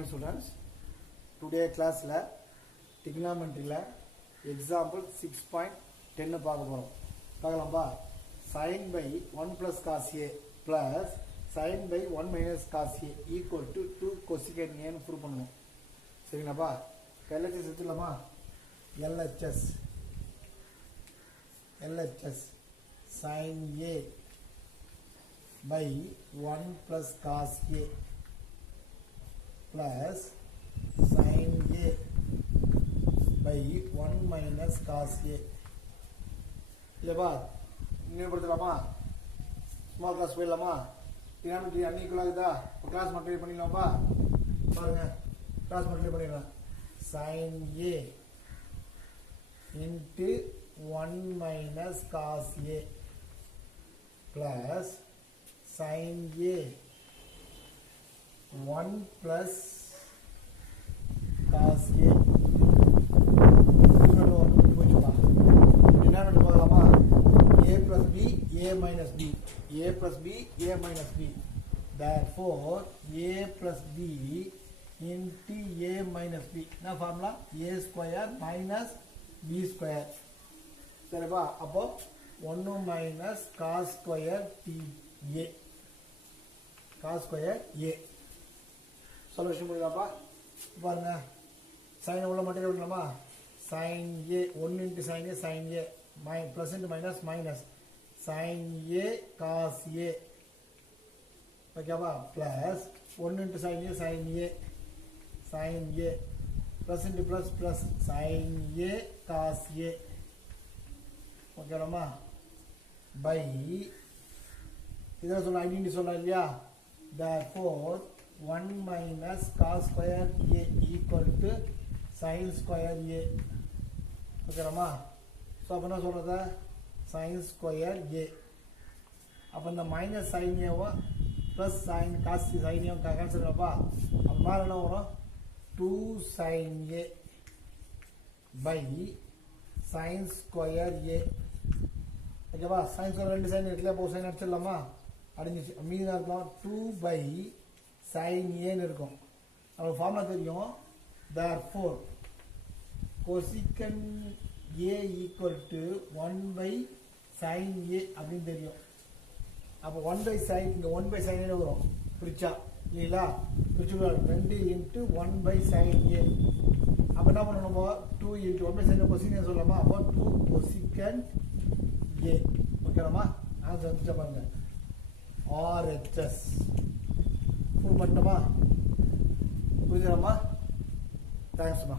Students, today class la trigonometry la example 6.10 பார்க்கலாம்பா. sin by 1 plus cos a plus sin by 1 minus cos a equal to 2 cosecant a ன்னு prove பண்ணனும். சரிங்களாப்பா? LHS எடுத்துலாமா? LHS sin a by 1 plus cos a plus sin a by 1 minus cos a. இல்லைப்பா, இன்னும் படுத்தலாமா? Small class போயிடலாமா? Denominator unequal ஆகுதா? Class multiply பண்ணிடலாமா? பாருங்க, class multiply பண்ணிடலாம். sin a into 1 minus cos a plus sin a 1 plus cos a. denominator பார்க்கலாமா? a plus b a minus b, a plus b a minus b. Therefore a plus b into a minus b என்ன formula? a square minus b square. சரிப்பா, அப்போ 1 minus cos square t a, cos square a. Solution புரியுதாப்பா? பாருங்க, sine உள்ள மட்டும் விடலாமா? sin a 1 into sin a sin a plus into minus minus sin a cos a, ஓகேவா? plus 1 into sin a sin a plus into plus plus sin a cos a, ஓகேவாமா? by இதெல்லாம் சொல்ல identity சொல்லலாம் இல்லையா? therefore 1 minus cos square a equal to sin square a. ஓகேமா? So அப்போ என்ன சொல்கிறது? sin square a. அப்போ இந்த மைனஸ் sin ஏவும் ப்ளஸ் sin cos sin ஏவும் கேன்சல் பண்ணப்பா. அப்போ மேலே என்ன வரும்? 2 sin a by sin square a. ஓகேவா? sin square ரெண்டு சைன் இருக்குல்ல, அப்போ சைன் அடிச்சிடலாமா? அடிஞ்சிச்சு. மீதி என்ன இருக்கலாம்? 2 by sin a இருக்கும். நமக்கு ஃபார்முலா தெரியும். therefore cosecant a equal to 1 by sin a அப்படின்னு தெரியும். அப்போ 1 by sin, இங்கே 1 by sin a வரும் பிரிச்சா இல்லைங்களா? பிரிச்சு 2 into 1 by sin a. அப்போ என்ன பண்ணணும்? 2 into 1 by sin a cosecant சொல்லலாமா? அப்போ 2 cosecant a. ஓகேவாமா? ஆன்சர் வந்துச்சா பாருங்க. RHS ப்ரூவ் பண்ணிட்டோமா? புரியுதாம்மா? தேங்க்ஸ்மா.